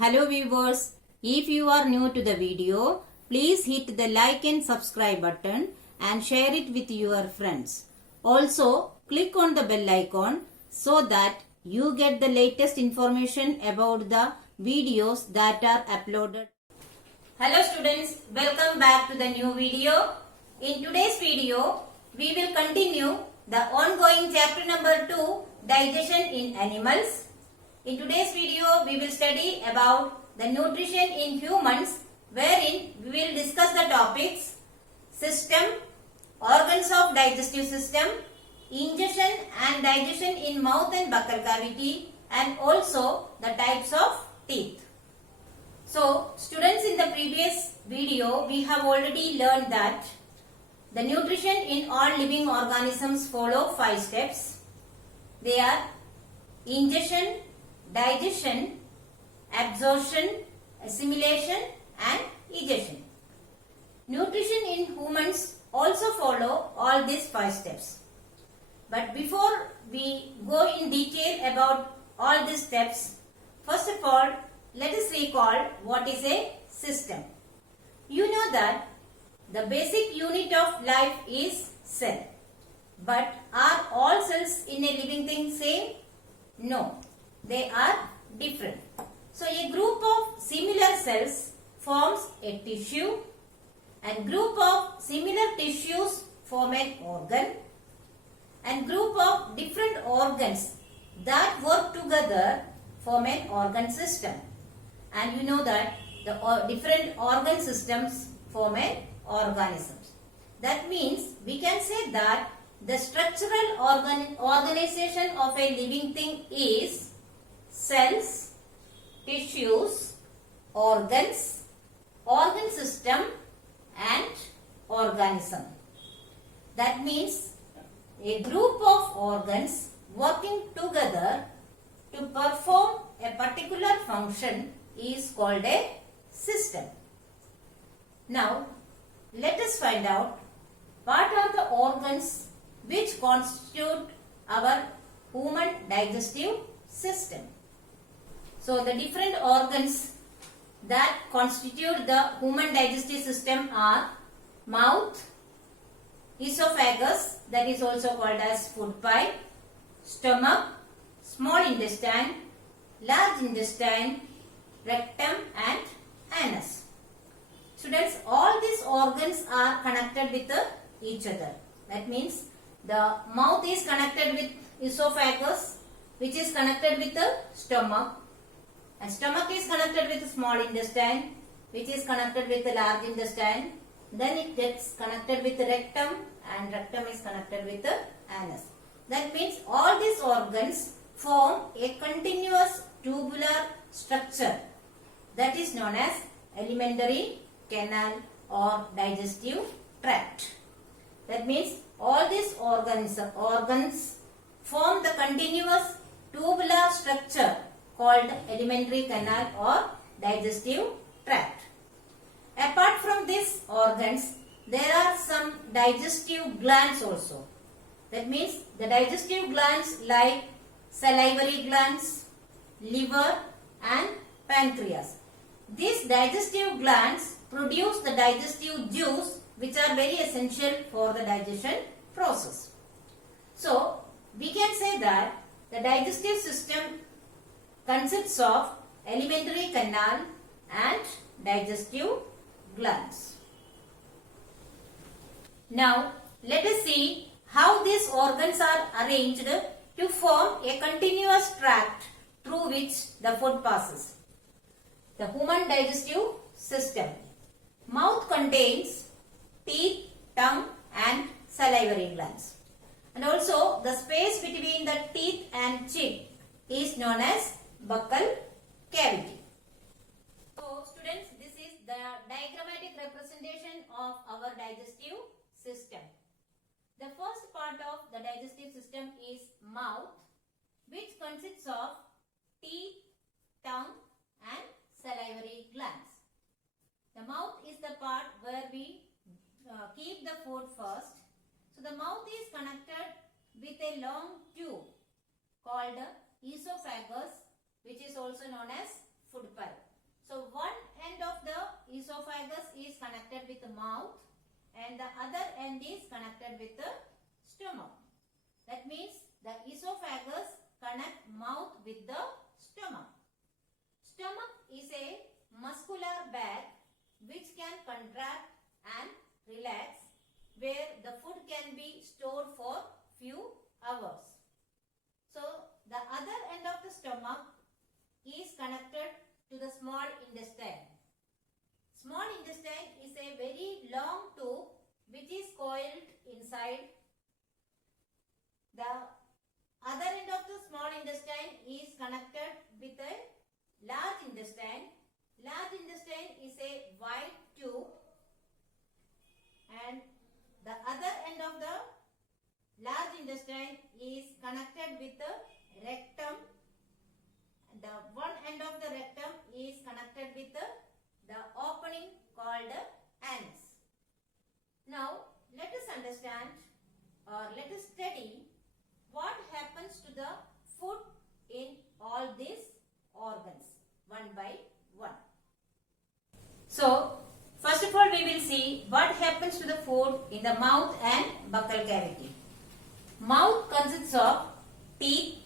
Hello viewers, if you are new to the video, please hit the like and subscribe button and share it with your friends. Also, click on the bell icon so that you get the latest information about the videos that are uploaded. Hello students, welcome back to the new video. In today's video, we will continue the ongoing chapter number 2, Digestion in Animals. In today's video, we will study about the nutrition in humans, wherein we will discuss the topics system, organs of digestive system, ingestion and digestion in mouth and buccal cavity, and also the types of teeth. So, students, in the previous video, we have already learned that the nutrition in all living organisms follow 5 steps. They are ingestion, digestion, absorption, assimilation and egestion. Nutrition in humans also follow all these 5 steps. But before we go in detail about all these steps, first of all, let us recall what is a system. You know that the basic unit of life is cell. But are all cells in a living thing same? No. They are different. So, a group of similar cells forms a tissue and group of similar tissues form an organ and group of different organs that work together form an organ system. And you know that the different organ systems form an organism. That means we can say that the structural organization of a living thing is cells, tissues, organs, organ system and organism. That means a group of organs working together to perform a particular function is called a system. Now, let us find out what are the organs which constitute our human digestive system. So, the different organs that constitute the human digestive system are mouth, esophagus, that is also called as food pipe, stomach, small intestine, large intestine, rectum and anus. Students, all these organs are connected with each other. That means the mouth is connected with esophagus, which is connected with the stomach. And stomach is connected with the small intestine, which is connected with the large intestine. Then it gets connected with the rectum and rectum is connected with the anus. That means all these organs form a continuous tubular structure that is known as alimentary canal or digestive tract. That means all these organs form the continuous tubular structure called alimentary canal or digestive tract. Apart from these organs, there are some digestive glands also. That means the digestive glands like salivary glands, liver and pancreas. These digestive glands produce the digestive juice, which are very essential for the digestion process. So, we can say that the digestive system consists of alimentary canal and digestive glands. Now, let us see how these organs are arranged to form a continuous tract through which the food passes. The human digestive system. Mouth contains teeth, tongue and salivary glands. And also the space between the teeth and cheek is known as buccal cavity. So students, this is the diagrammatic representation of our digestive system. The first part of the digestive system is mouth, which consists of teeth, tongue and salivary glands. The mouth is the part where we keep the food first. So the mouth is connected with a long tube called esophagus, which is also known as food pipe. mouth and the other end is connected with the stomach. That means the esophagus connect mouth with the stomach. Stomach is a muscular bag which can contract and relax, where the food can be stored for few hours. So the other end of the stomach is connected to the small intestine. Small intestine is a very long tube which is coiled inside. The other end of the small intestine is connected with a large intestine. Large intestine is a wide tube, and the other end of the large intestine is connected with the rectum. The one end of the rectum is connected with the opening called anus. Now let us understand or let us study what happens to the food in all these organs one by one. So first of all we will see what happens to the food in the mouth and buccal cavity. Mouth consists of teeth,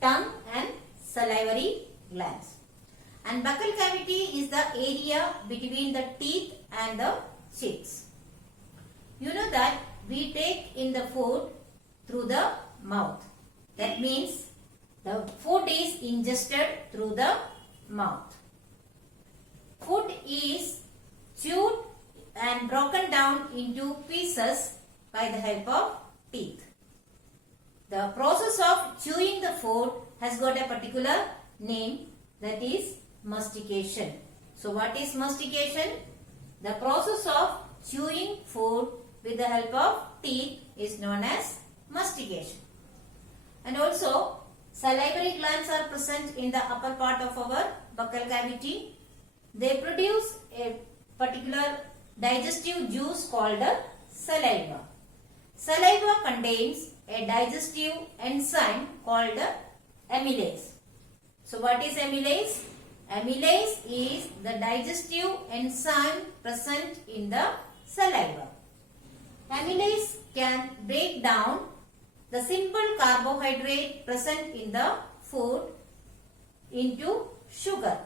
tongue and salivary glands. And buccal cavity is the area between the teeth and the cheeks. You know that we take in the food through the mouth. That means the food is ingested through the mouth. Food is chewed and broken down into pieces by the help of teeth. The process of chewing the food has got a particular name, that is mastication. So what is mastication? The process of chewing food with the help of teeth is known as mastication. And also salivary glands are present in the upper part of our buccal cavity. They produce a particular digestive juice called saliva. Saliva contains a digestive enzyme called amylase. So what is amylase? Amylase is the digestive enzyme present in the saliva. Amylase can break down the simple carbohydrate present in the food into sugar.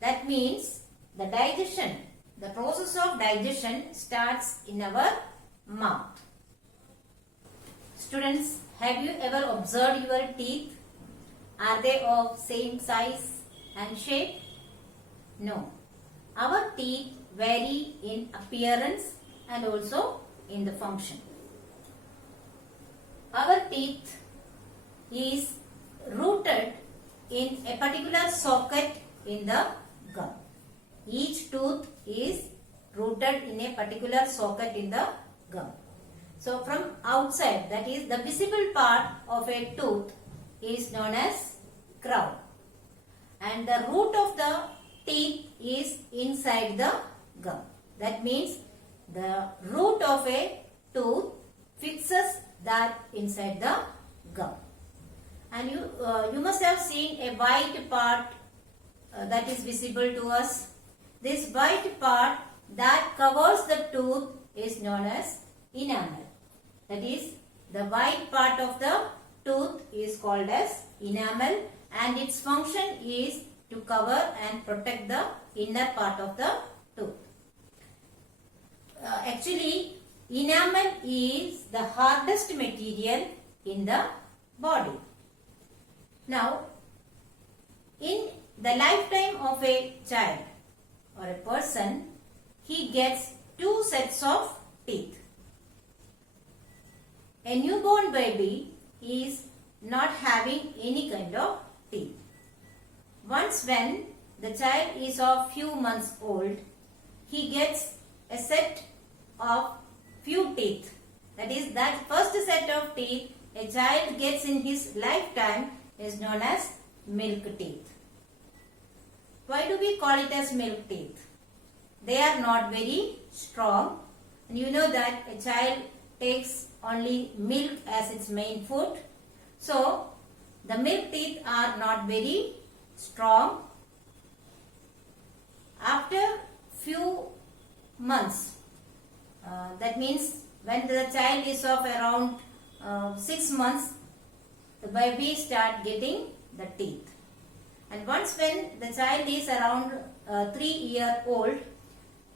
That means the digestion, the process of digestion starts in our mouth. Students, have you ever observed your teeth? Are they of same size and shape? No. Our teeth vary in appearance and also in the function. Our teeth is rooted in a particular socket in the gum. Each tooth is rooted in a particular socket in the gum. So from outside, that is the visible part of a tooth is known as crown. And the root of the teeth is inside the gum. That means the root of a tooth fixes that inside the gum. And you must have seen a white part that is visible to us. This white part that covers the tooth is known as enamel. That is, the white part of the tooth is called as enamel, and its function is to cover and protect the inner part of the tooth. Actually, enamel is the hardest material in the body. Now, in the lifetime of a child or a person, he gets two sets of teeth. A newborn baby is not having any kind of teeth. Once when the child is of few months old, he gets a set of few teeth. That is, that first set of teeth a child gets in his lifetime is known as milk teeth. Why do we call it as milk teeth? They are not very strong. And you know that a child takes only milk as its main food. So, the milk teeth are not very strong. After few months That means when the child is of around 6 months, the baby start getting the teeth. And once when the child is around 3 year old,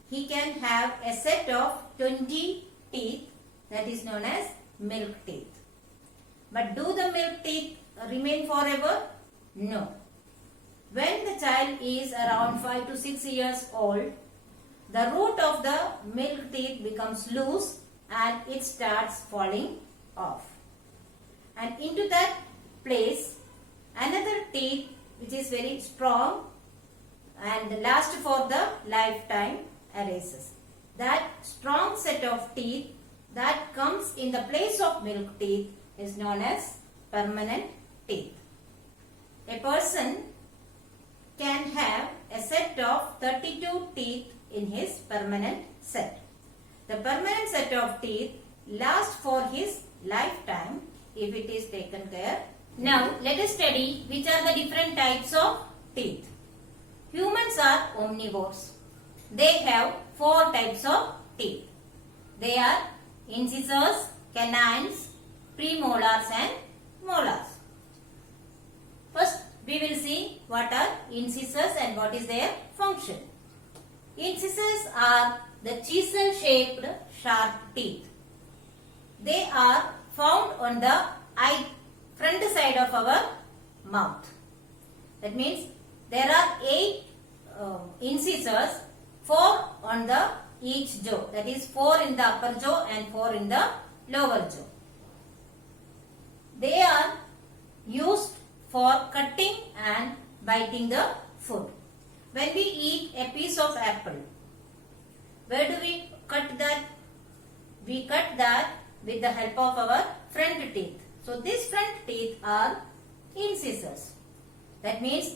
he can have a set of 20 teeth, that is known as milk teeth. But do the milk teeth remain forever? No. When the child is around 5 to 6 years old, the root of the milk teeth becomes loose and it starts falling off. And into that place, another teeth which is very strong and last for the lifetime arises. That strong set of teeth that comes in the place of milk teeth is known as permanent teeth. A person can have a set of 32 teeth in his permanent set. The permanent set of teeth lasts for his lifetime if it is taken care. Now let us study which are the different types of teeth. Humans are omnivores. They have 4 types of teeth. They are incisors, canines, premolars and molars. First we will see what are incisors and what is their function. Incisors are the chisel shaped sharp teeth. They are found on the front side of our mouth. That means there are 8 incisors, 4 on the each jaw. That is 4 in the upper jaw and 4 in the lower jaw. They are used for cutting and biting the food. When we eat a piece of apple, where do we cut that? We cut that with the help of our front teeth. So these front teeth are incisors. That means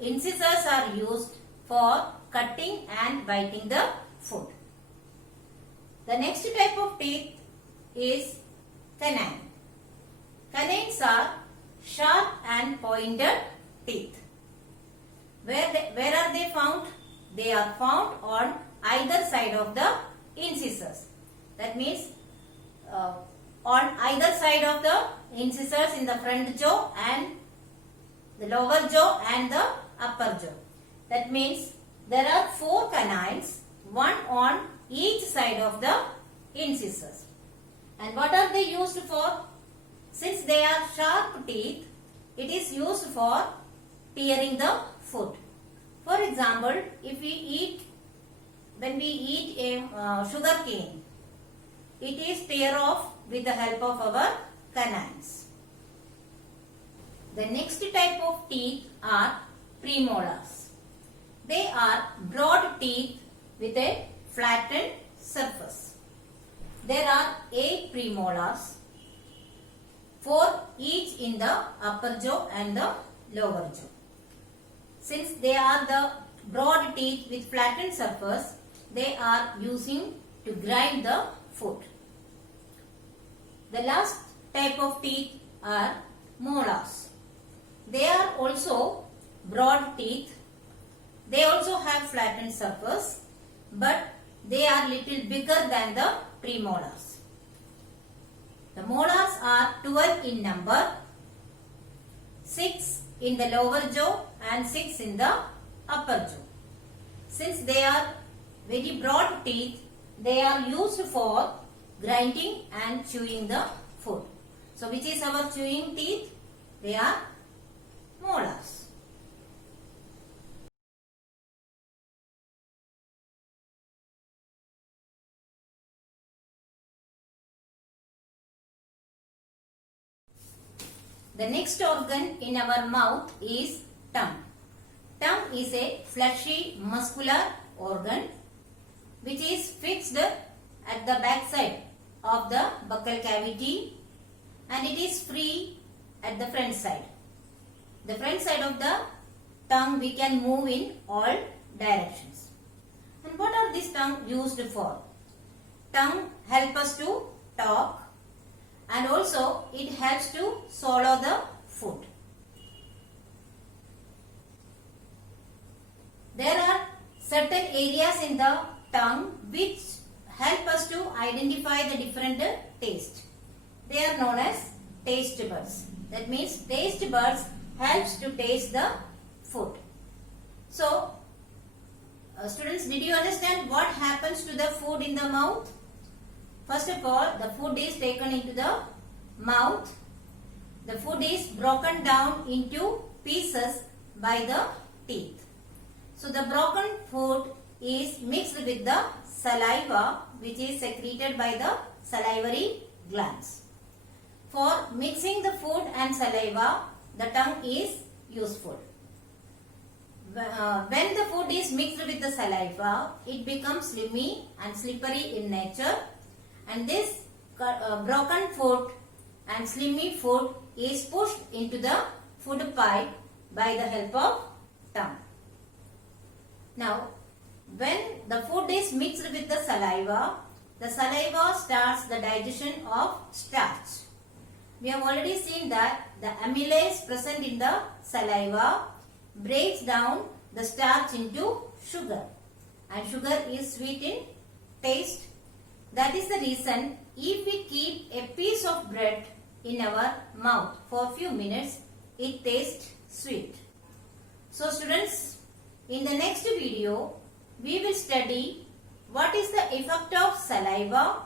incisors are used for cutting and biting the food. The next type of teeth is canine. Canines are sharp and pointed teeth. Where are they found? They are found on either side of the incisors. That means on either side of the incisors in the front jaw and the lower jaw and the upper jaw. That means there are 4 canines, one on each side of the incisors. And what are they used for? Since they are sharp teeth, it is used for tearing the food. For example, if when we eat a sugar cane, it is tear off with the help of our canines. The next type of teeth are premolars. They are broad teeth with a flattened surface. There are 8 premolars, 4 each in the upper jaw and the lower jaw. Since they are the broad teeth with flattened surface, they are using to grind the food. The last type of teeth are molars. They are also broad teeth. They also have flattened surface, but they are little bigger than the premolars. The molars are 12 in number, 6 in the lower jaw and 6 in the upper jaw. Since they are very broad teeth, they are used for grinding and chewing the food. So which is our chewing teeth? They are molars. The next organ in our mouth is tongue. Tongue is a fleshy muscular organ which is fixed at the back side of the buccal cavity and it is free at the front side. The front side of the tongue we can move in all directions. And what are this tongue used for? Tongue helps us to talk and also it helps to swallow the food. There are certain areas in the tongue which help us to identify the different taste. They are known as taste buds. That means taste buds helps to taste the food. So, students, did you understand what happens to the food in the mouth? First of all, the food is taken into the mouth. The food is broken down into pieces by the teeth. So, the broken food is mixed with the saliva, which is secreted by the salivary glands. For mixing the food and saliva, the tongue is useful. When the food is mixed with the saliva, it becomes slimy and slippery in nature, and this broken food and slimy food is pushed into the food pipe by the help of tongue. Now, when the food is mixed with the saliva starts the digestion of starch. We have already seen that the amylase present in the saliva breaks down the starch into sugar, and sugar is sweet in taste. That is the reason if we keep a piece of bread in our mouth for a few minutes, it tastes sweet. So students, in the next video, we will study what is the effect of saliva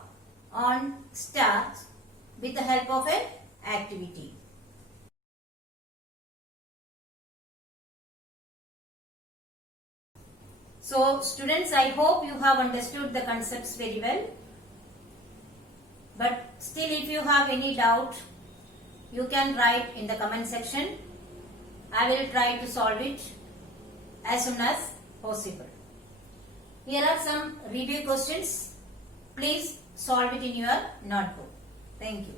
on starch with the help of an activity. So students, I hope you have understood the concepts very well. But still, if you have any doubt, you can write in the comment section. I will try to solve it as soon as possible. Here are some review questions. Please solve it in your notebook. Thank you.